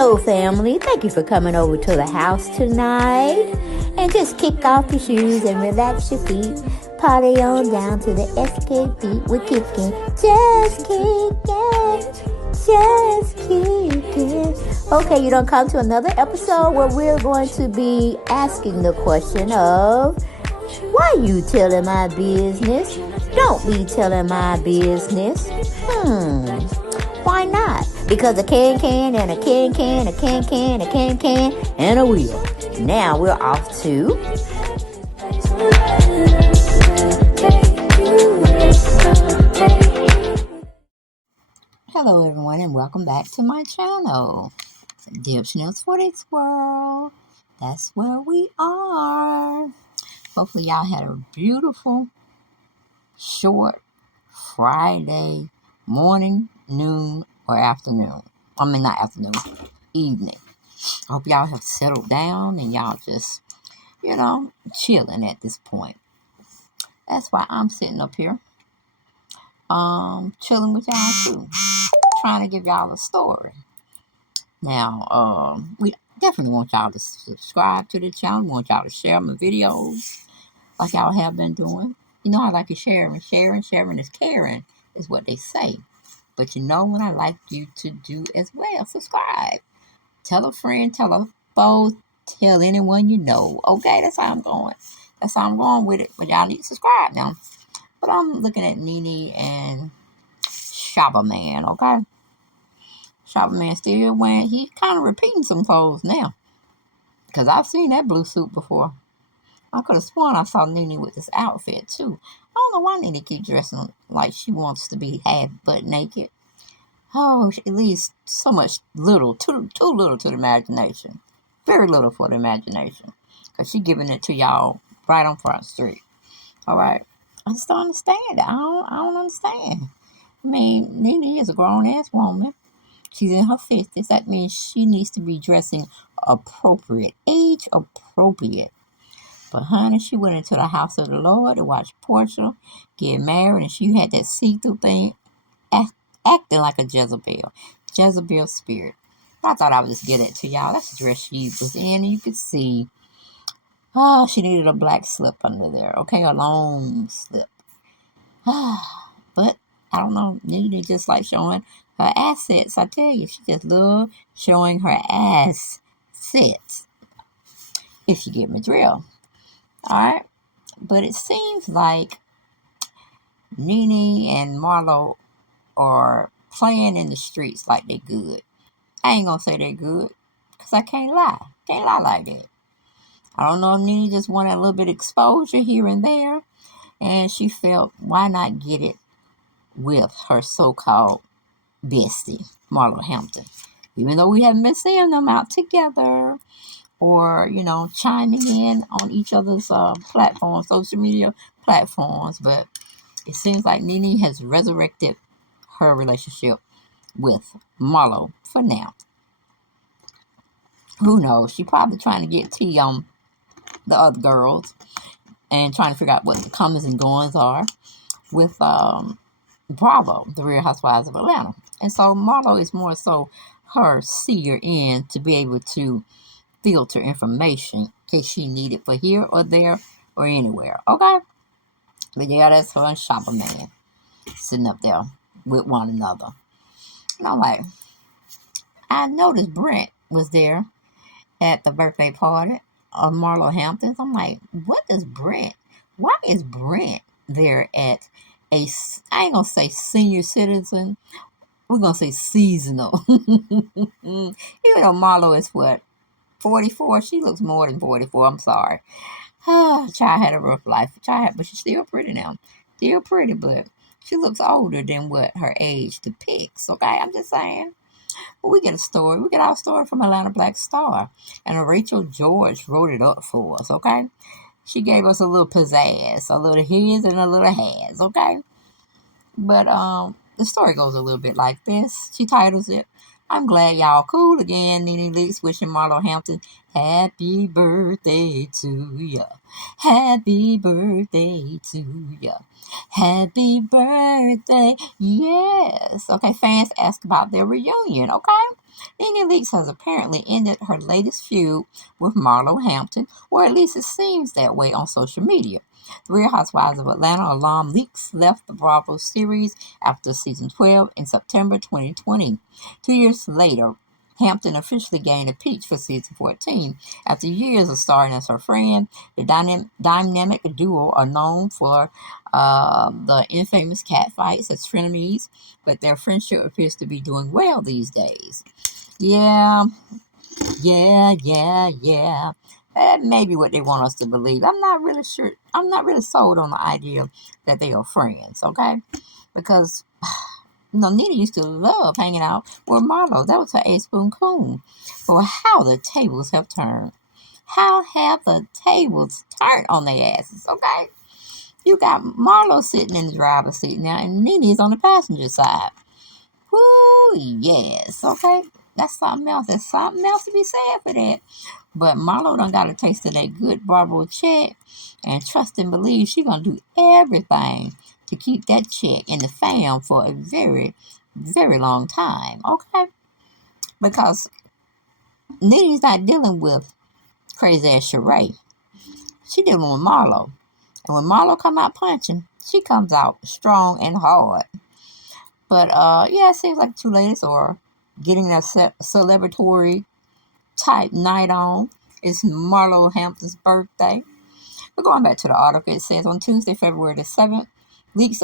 Hello, family. Thank you for coming over to the house tonight. And just kick off your shoes and relax your feet. Party on down to the SK beat. We're kicking. Just kicking. Just kicking. Okay, you don't come to another episode where we're going to be asking the question of, why you telling my business? Don't be telling my business. Why not? Because a can and a can, a can, and a wheel. Now we're off to... Hello everyone and welcome back to my channel. Dibs for this world. That's where we are. Hopefully y'all had a beautiful, short Friday morning, noon, or afternoon. I mean, not afternoon, evening. I hope y'all have settled down and y'all just, chilling at this point. That's why I'm sitting up here, chilling with y'all too, trying to give y'all a story. Now, we definitely want y'all to subscribe to the channel. We want y'all to share my videos like y'all have been doing. You know I like to share and sharing is caring, is what they say. But you know what I like you to do as well? Subscribe. Tell a friend, tell a foe, tell anyone you know. Okay, that's how I'm going. That's how I'm going with it. But y'all need to subscribe now. But I'm looking at Nene and Shopper Man, okay? Shopper Man still wearing, he's kind of repeating some clothes now. Because I've seen that blue suit before. I could have sworn I saw Nene with this outfit too. I don't know why Nene keeps dressing like she wants to be half butt naked. Oh, it leaves so much too little to the imagination. Very little for the imagination. Because she giving it to y'all right on Front Street. Alright? I just don't understand it. I don't understand. I mean, Nene is a grown-ass woman. She's in her 50s. That means she needs to be dressing appropriate. Age appropriate. But honey, she went into the house of the Lord to watch Portia get married, and she had that see-through thing, acting like a Jezebel. Jezebel spirit. But I thought I would just get it to y'all. That's the dress she was in, and you could see, she needed a black slip under there, okay? A long slip. But, I don't know, Nene just like showing her assets. I tell you, she just loves showing her assets. If you get me drill. Alright? But it seems like Nene and Marlo are playing in the streets like they're good. I ain't gonna say they're good, because I can't lie. Can't lie like that. I don't know if Nene just wanted a little bit of exposure here and there, and she felt, why not get it with her so-called bestie, Marlo Hampton. Even though we haven't been seeing them out together, or, chiming in on each other's platforms, social media platforms. But it seems like Nene has resurrected her relationship with Marlo for now. Who knows? She's probably trying to get tea on the other girls and trying to figure out what the comings and goings are with Bravo, the Real Housewives of Atlanta. And so Marlo is more so her seer in to be able to filter information in case she need it for here or there or anywhere. Okay? But yeah, that's her and Shopper Man sitting up there with one another. And I'm like, I noticed Brent was there at the birthday party of Marlo Hampton. I'm like, why is Brent there at I ain't gonna say senior citizen, we're gonna say seasonal. Even though Marlo is what, 44? She looks more than 44. I'm sorry. Child had a rough life. But she's still pretty now. Still pretty, but she looks older than what her age depicts. Okay, I'm just saying. But we get a story. We get our story from Atlanta Black Star, and Rachel George wrote it up for us. Okay, she gave us a little pizzazz, a little his and a little has. Okay, but the story goes a little bit like this. She titles it, I'm glad y'all cool again. Nene Leakes wishing Marlo Hampton happy birthday to ya. Happy birthday to ya. Happy birthday. Yes. Okay, fans ask about their reunion. Okay. Nene Leakes has apparently ended her latest feud with Marlo Hampton, or at least it seems that way on social media. The Real Housewives of Atlanta alum Leakes left the Bravo series after season 12 in September 2020. 2 years later, Hampton officially gained a peach for season 14. After years of starring as her friend, the dynamic duo are known for the infamous catfights as frenemies, but their friendship appears to be doing well these days. Yeah, yeah. That may be what they want us to believe. I'm not really sure. I'm not really sold on the idea that they are friends, okay? Because, Nene used to love hanging out with Marlo. That was her A-spoon coon. But how the tables have turned. How have the tables turned on their asses, okay? You got Marlo sitting in the driver's seat now, and Nene's on the passenger side. Whoo, yes, okay? That's something else. There's something else to be said for that. But Marlo done got a taste of that good Bravo check, and trust and believe she gonna do everything to keep that check in the fam for a very, very long time, okay? Because Nene's not dealing with crazy ass Sheree. She dealing with Marlo. And when Marlo come out punching, she comes out strong and hard. But yeah, it seems like the two ladies are getting their celebratory type night on. It's Marlo Hampton's birthday. But going back to the article, it says on Tuesday, February the 7th, Leakes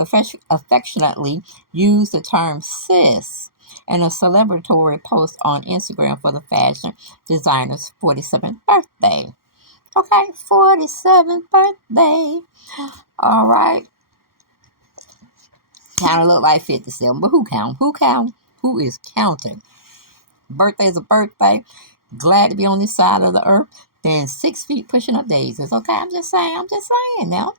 affectionately used the term sis in a celebratory post on Instagram for the fashion designer's 47th birthday. Okay, 47th birthday. All right. Kind of look like 57, but who count? Who count? Who is counting? Birthday's a birthday. Glad to be on this side of the earth. Then 6 feet pushing up daisies. Okay, I'm just saying now.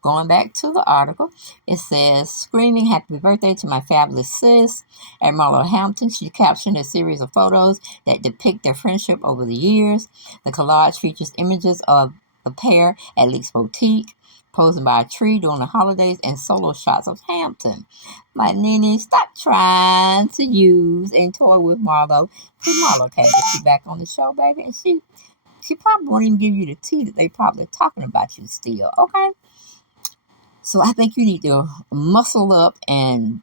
Going back to the article, it says, screaming happy birthday to my fabulous sis at Marlo Hampton. She captioned a series of photos that depict their friendship over the years. The collage features images of the pair at Leakes Boutique, posing by a tree during the holidays, and solo shots of Hampton. Like, Nene, stop trying to use and toy with Marlo. Because Marlo can't get you back on the show, baby. And she probably won't even give you the tea that they probably talking about you still, okay? So I think you need to muscle up and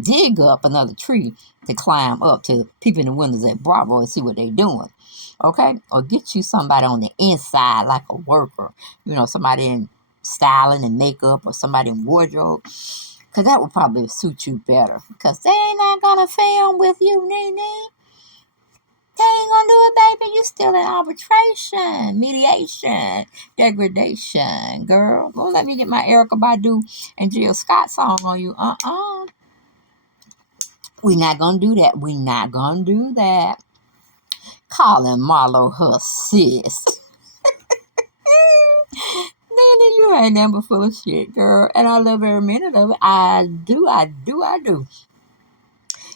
dig up another tree to climb up to peep in the windows at Bravo and see what they're doing, okay? Or get you somebody on the inside like a worker, somebody in styling and makeup, or somebody in wardrobe, because that would probably suit you better, because they ain't not gonna film with you, Nene. They ain't gonna do it, baby. You still in arbitration, mediation, degradation, girl. Don't let me get my Erykah Badu and Jill Scott song on you. We not gonna do that. We not gonna do that. Calling Marlo her sis. Nene, you ain't never full of shit, girl. And I love every minute of it. I do.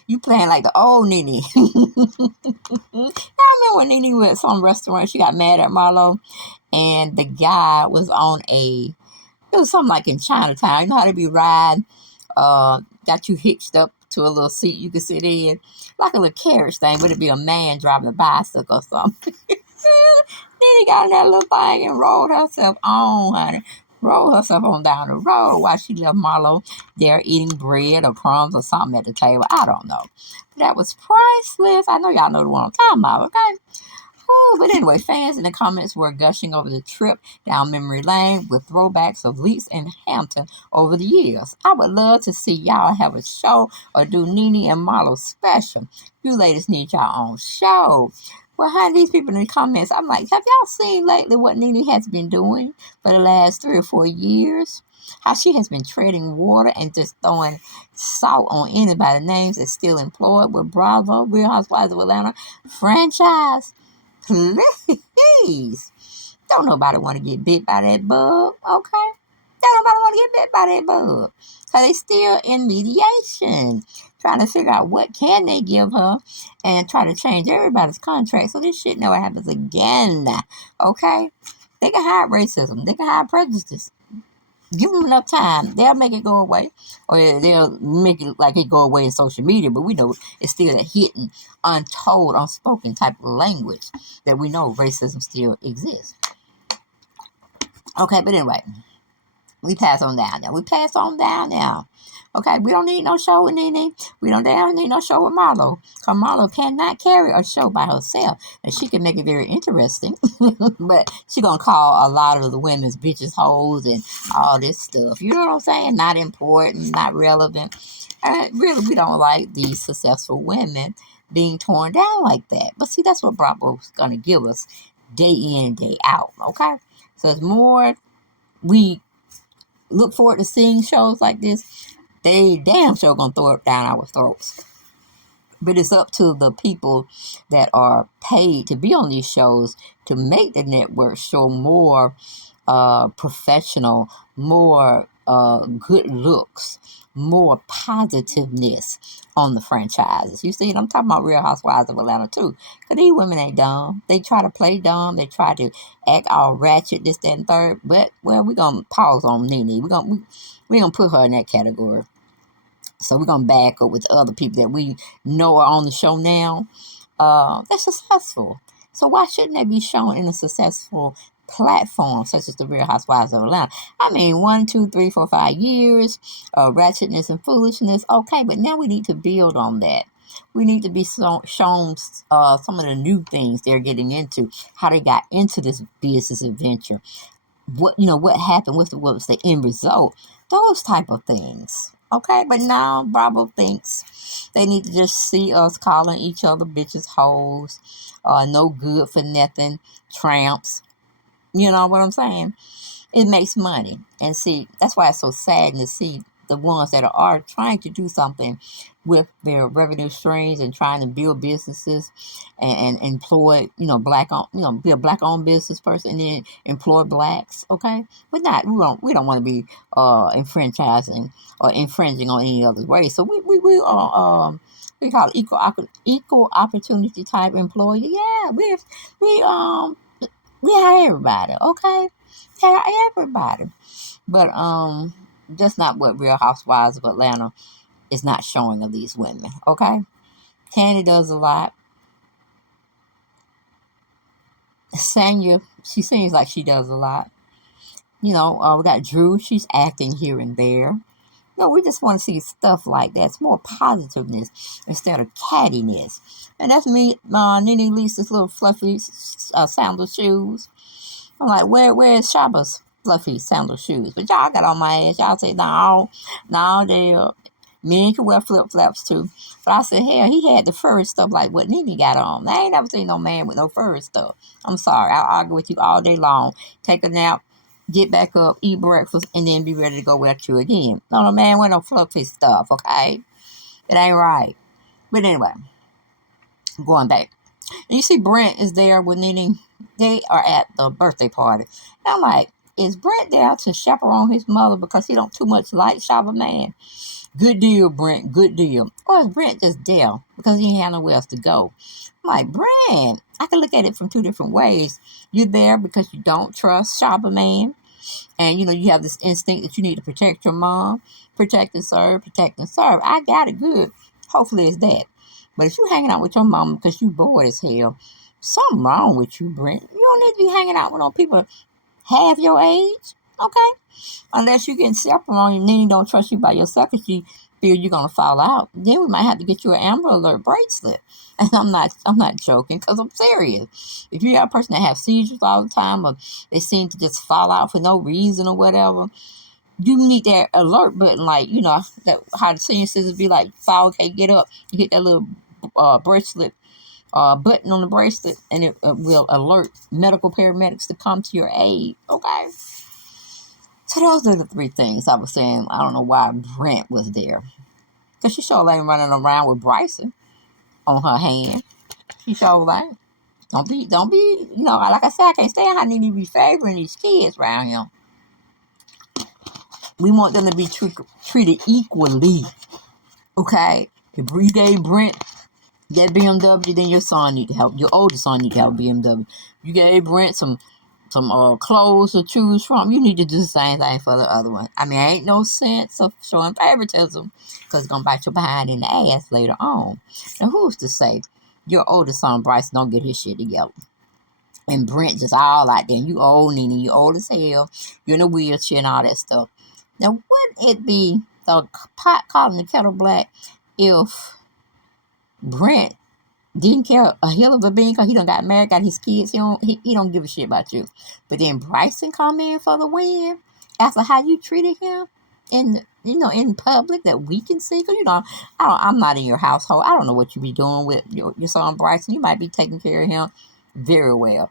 You playing like the old Nene. I remember when Nene went to some restaurant, she got mad at Marlo, and the guy was it was something like in Chinatown. You know how they be riding, got you hitched up to a little seat you could sit in, like a little carriage thing, but it'd be a man driving a bicycle or something. Nene got in that little thing and rolled herself on, honey. Rolled herself on down the road while she left Marlo there eating bread or crumbs or something at the table. I don't know. But that was priceless. I know y'all know the one I'm talking about, okay? Ooh, but anyway, fans in the comments were gushing over the trip down memory lane with throwbacks of Leakes and Hampton over the years. I would love to see y'all have a show or do Nene and Marlo special. You ladies need your own show. Well, honey, these people in the comments, I'm like, have y'all seen lately what Nene has been doing for the last 3 or 4 years? How she has been treading water and just throwing salt on anybody names that's still employed with Bravo, Real Housewives of Atlanta franchise. Please. Don't nobody want to get bit by that bug, okay? Don't nobody want to get bit by that bug. So they still in mediation, trying to figure out what can they give her and try to change everybody's contract so this shit never happens again. Okay? They can hide racism. They can hide prejudice. Give them enough time, they'll make it go away, or they'll make it like it go away in social media. But we know it's still a hidden, untold, unspoken type of language that we know racism still exists. Okay, but anyway, we pass on down now. We pass on down now. Okay, we don't need no show with Nene. We don't need no show with Marlo. Because Marlo cannot carry a show by herself. And she can make it very interesting. But she going to call a lot of the women's bitches hoes and all this stuff. You know what I'm saying? Not important, not relevant. Really, we don't like these successful women being torn down like that. But see, that's what Bravo's going to give us day in and day out. Okay? So it's more we look forward to seeing shows like this. They damn sure gonna throw it down our throats. But it's up to the people that are paid to be on these shows to make the network show more professional, more good looks, more positiveness on the franchises. You see, I'm talking about Real Housewives of Atlanta too. Because these women ain't dumb. They try to play dumb. They try to act all ratchet, this, that, and third. But, well, we're going to pause on Nene. We're gonna put her in that category. So we're going to back up with other people that we know are on the show now. They're successful. So why shouldn't they be shown in a successful platform such as the Real Housewives of Atlanta? I mean, 1, 2, 3, 4, 5 years of ratchetness and foolishness. Okay, but now we need to build on that. We need to be shown some of the new things they're getting into, how they got into this business adventure. What happened, what was the end result, those type of things. Okay, but now Bravo thinks they need to just see us calling each other bitches, hoes, no good for nothing, tramps. You know what I'm saying? It makes money. And see, that's why it's so sad to see the ones that are trying to do something with their revenue streams and trying to build businesses and employ, black on, be a black owned business person and then employ blacks. Okay, we don't want to be enfranchising or infringing on any other way. So we are we call it equal opportunity type employee. Yeah, we hire everybody. Okay, hire everybody, but that's not what Real Housewives of Atlanta is not showing of these women. Okay, Candy does a lot. Sanya, she seems like she does a lot. We got Drew. She's acting here and there. We just want to see stuff like that. It's more positiveness instead of cattiness. And that's me, Nene Lisa's little fluffy sandal shoes. I'm like, where is Shaba's fluffy sandal shoes? But y'all got on my ass. Y'all say, no, men can wear flip-flops too. But I said, hell, he had the furry stuff like what Nene got on. I ain't never seen no man with no furry stuff. I'm sorry. I'll argue with you all day long. Take a nap, get back up, eat breakfast, and then be ready to go at you again. No man with no fluffy stuff, okay? It ain't right. But anyway, going back. And you see Brent is there with Nene. They are at the birthday party. And I'm like, is Brent there to chaperone his mother because he don't too much like Shabba Man? Good deal, Brent. Good deal. Or is Brent just there because he ain't have nowhere else to go? I'm like, Brent, I can look at it from two different ways. You're there because you don't trust Shabba Man. And, you have this instinct that you need to protect your mom. Protect and serve, protect and serve. I got it good. Hopefully it's that. But if you hanging out with your mom because you bored as hell, something wrong with you, Brent. You don't need to be hanging out with no people half your age, okay? Unless you're getting chaperone and Nene don't trust you by yourself because she feel you're gonna fall out. Then we might have to get you an Amber Alert bracelet. And I'm not joking because I'm serious. If you got a person that has seizures all the time or they seem to just fall out for no reason or whatever, you need that alert button, like that how the senior citizens be like, fall, okay, get up. You hit that little bracelet. Button on the bracelet, and it will alert medical paramedics to come to your aid. Okay. So those are the three things I was saying. I don't know why Brent was there, because she sure ain't running around with Bryson on her hand. She sure ain't. Don't be. Like I said, I can't stand how Nene be favoring these kids around him. We want them to be treated equally. Okay? If you gave Brent that BMW, then your son need to help. Your oldest son need to help BMW. You gave Brent some clothes to choose from. You need to do the same thing for the other one. I mean, ain't no sense of showing favoritism because it's gonna bite your behind in the ass later on. Now, who's to say your oldest son Bryce don't get his shit together? And Brent just all out there. You old, Nene. You old as hell. You're in a wheelchair and all that stuff. Now, wouldn't it be the pot calling the kettle black if Brent didn't care a hill of a bean because he done got married, got his kids. He don't give a shit about you. But then Bryson come in for the win after how you treated him in public that we can see. Because I'm not in your household. I don't know what you be doing with your son Bryson. You might be taking care of him very well.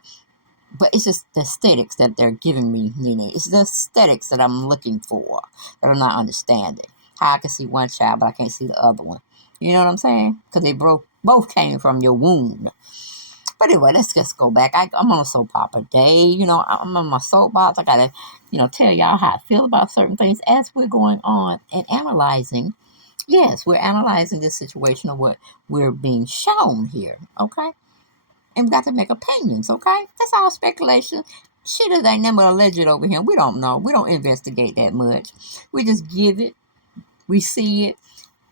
But it's just the aesthetics that they're giving me, Nene. It's the aesthetics that I'm looking for that I'm not understanding. How I can see one child, but I can't see the other one. You know what I'm saying? Because they both came from your womb. But anyway, let's just go back. I'm on a soap opera day. I'm on my soapbox. I got to, tell y'all how I feel about certain things as we're going on and analyzing. Yes, we're analyzing this situation of what we're being shown here, okay? And we got to make opinions, okay? That's all speculation. Shit ain't never alleged over here. We don't know. We don't investigate that much. We just give it. We see it.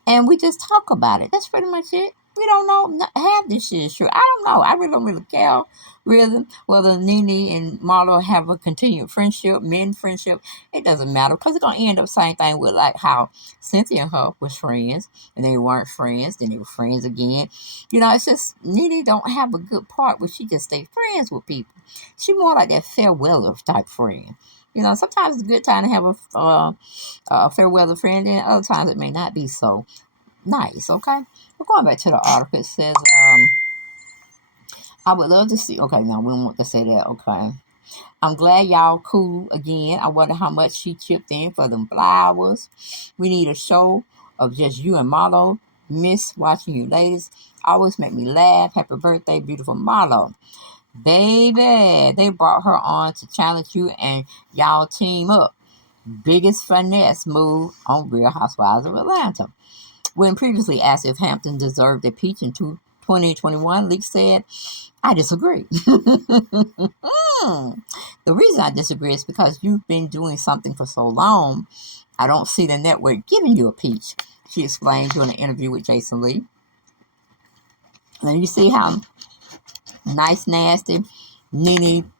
And we just talk about it. That's pretty much it. We don't know half this shit is true. I don't know. I really don't really care, really, whether Nene and Marlo have a continued friendship, men friendship. It doesn't matter because it's going to end up same thing with like how Cynthia and her was friends and they weren't friends. Then they were friends again. It's just Nene don't have a good part where she just stay friends with people. She more like that fair weather type friend. Sometimes it's a good time to have a fair weather friend, and other times it may not be so nice, okay? We're going back to the article. It says, I would love to see, okay, now we don't want to say that, okay. I'm glad y'all cool again. I wonder how much she chipped in for them flowers. We need a show of just you and Marlo. Miss watching you ladies. Always make me laugh. Happy birthday, beautiful Marlo. Baby, they brought her on to challenge you and y'all team up. Biggest finesse move on Real Housewives of Atlanta. When previously asked if Hampton deserved a peach in 2021, Leak said, I disagree. The reason I disagree is because you've been doing something for so long, I don't see the network giving you a peach, she explained during an interview with Jason Lee. And you see how nice, nasty Nene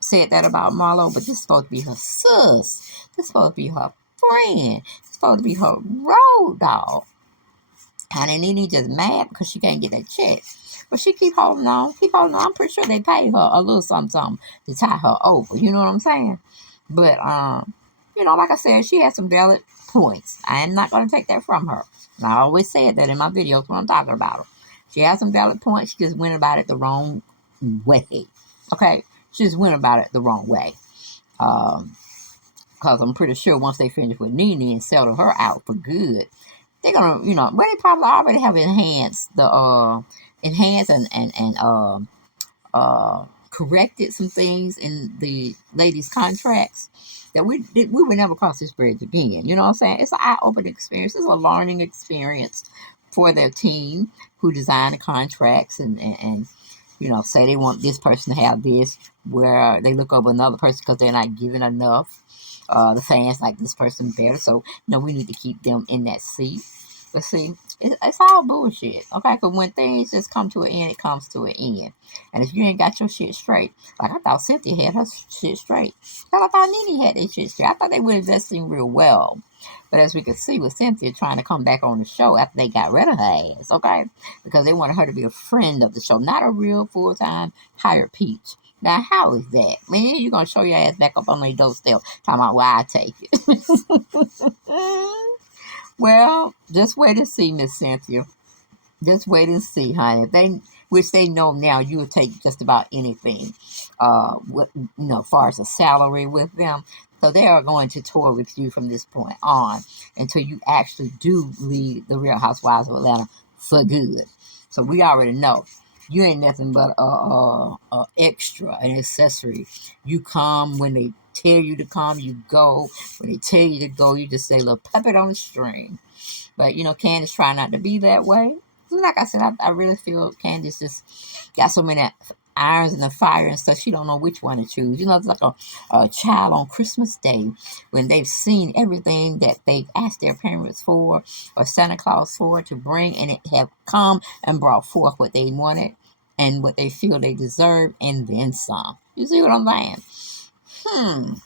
said that about Marlo, but this is supposed to be her sis. This is supposed to be her friend. It's supposed to be her road dog. And Nene just mad because she can't get that check. But she keep holding on. I'm pretty sure they paid her a little something to tie her over. You know what I'm saying? But, like I said, she has some valid points. I am not going to take that from her. And I always said that in my videos when I'm talking about her. She has some valid points. She just went about it the wrong way. Okay? She just went about it the wrong way. Because I'm pretty sure once they finish with Nene and settle her out for good, they're gonna, they probably already have enhanced and corrected some things in the ladies' contracts that we would never cross this bridge again. You know what I'm saying? It's an eye-opening experience. It's a learning experience for their team who design the contracts and say they want this person to have this, where they look over another person because they're not giving enough. The fans like this person better, so we need to keep them in that seat. But see, it's all bullshit, okay? Because when things just come to an end, it comes to an end. And if you ain't got your shit straight, like I thought Cynthia had her shit straight. Hell, I thought Nene had their shit straight. I thought they were investing real well. But as we could see with Cynthia trying to come back on the show after they got rid of her ass, okay? Because they wanted her to be a friend of the show, not a real full-time hired peach. Now, how is that? Man, you're going to show your ass back up on their doorstep talking about why I take it. Well, just wait and see, Miss Cynthia. Just wait and see, honey. Which they know now you will take just about anything, as far as a salary with them. So they are going to tour with you from this point on until you actually do leave the Real Housewives of Atlanta for good. So we already know you ain't nothing but a extra, an accessory. You come when they tell you to come, you go. When they tell you to go, you just say little puppet on the string. But, Candace try not to be that way. Like I said, I really feel Candace just got so many irons in the fire and stuff. She don't know which one to choose. It's like a child on Christmas Day when they've seen everything that they've asked their parents for or Santa Claus for to bring, and it have come and brought forth what they wanted and what they feel they deserve, and then some. You see what I'm saying?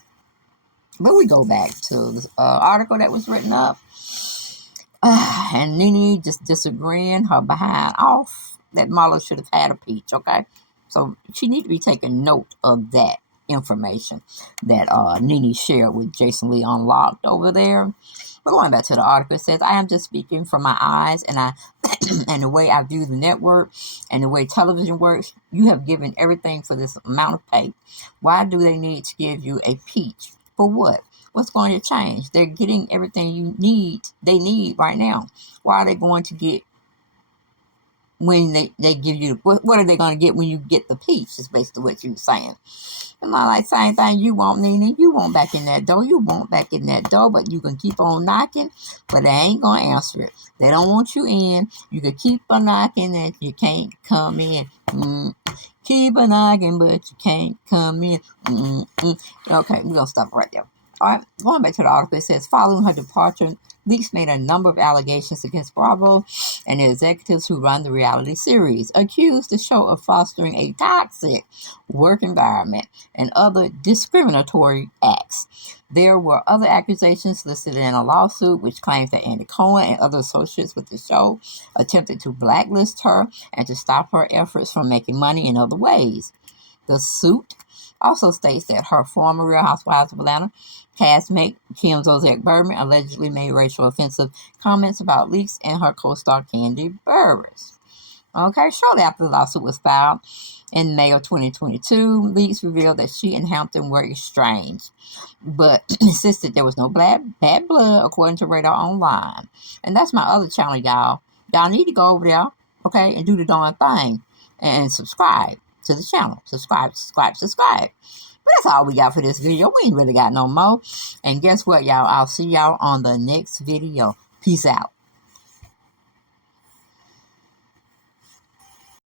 But we go back to the article that was written up. And Nene just disagreeing her behind off that Marlo should have had a peach, okay? So she need to be taking note of that information that Nene shared with Jason Lee Unlocked over there. But going back to the article, it says, I am just speaking from my eyes and and the way I view the network and the way television works. You have given everything for this amount of pay. Why do they need to give you a peach? For what? What's going to change? They're getting everything they need right now. Why are they going to get when they give you, what are they going to get when you get the peach, is basically what you're saying. And I like, same thing you want, Nene. You want back in that door. You want back in that door, but you can keep on knocking, but they ain't going to answer it. They don't want you in. You can keep on knocking and you can't come in. Keep on knocking, but you can't come in. Okay, we're going to stop right there. All right, going back to the article, it says, following her departure, Leaks made a number of allegations against Bravo and the executives who run the reality series, accused the show of fostering a toxic work environment and other discriminatory acts. There were other accusations listed in a lawsuit which claims that Andy Cohen and other associates with the show attempted to blacklist her and to stop her efforts from making money in other ways. The suit also states that her former Real Housewives of Atlanta castmate Kim Zolciak Bourbon allegedly made racial offensive comments about Leaks and her co-star Candy Burris. Okay, shortly after the lawsuit was filed in May of 2022, Leaks revealed that she and Hampton were estranged, but insisted there was no bad blood, according to Radar Online. And that's my other channel, y'all. Y'all need to go over there, okay, and do the darn thing and subscribe to the channel. Subscribe. But that's all we got for this video. We ain't really got no more. And guess what, y'all? I'll see y'all on the next video. Peace out.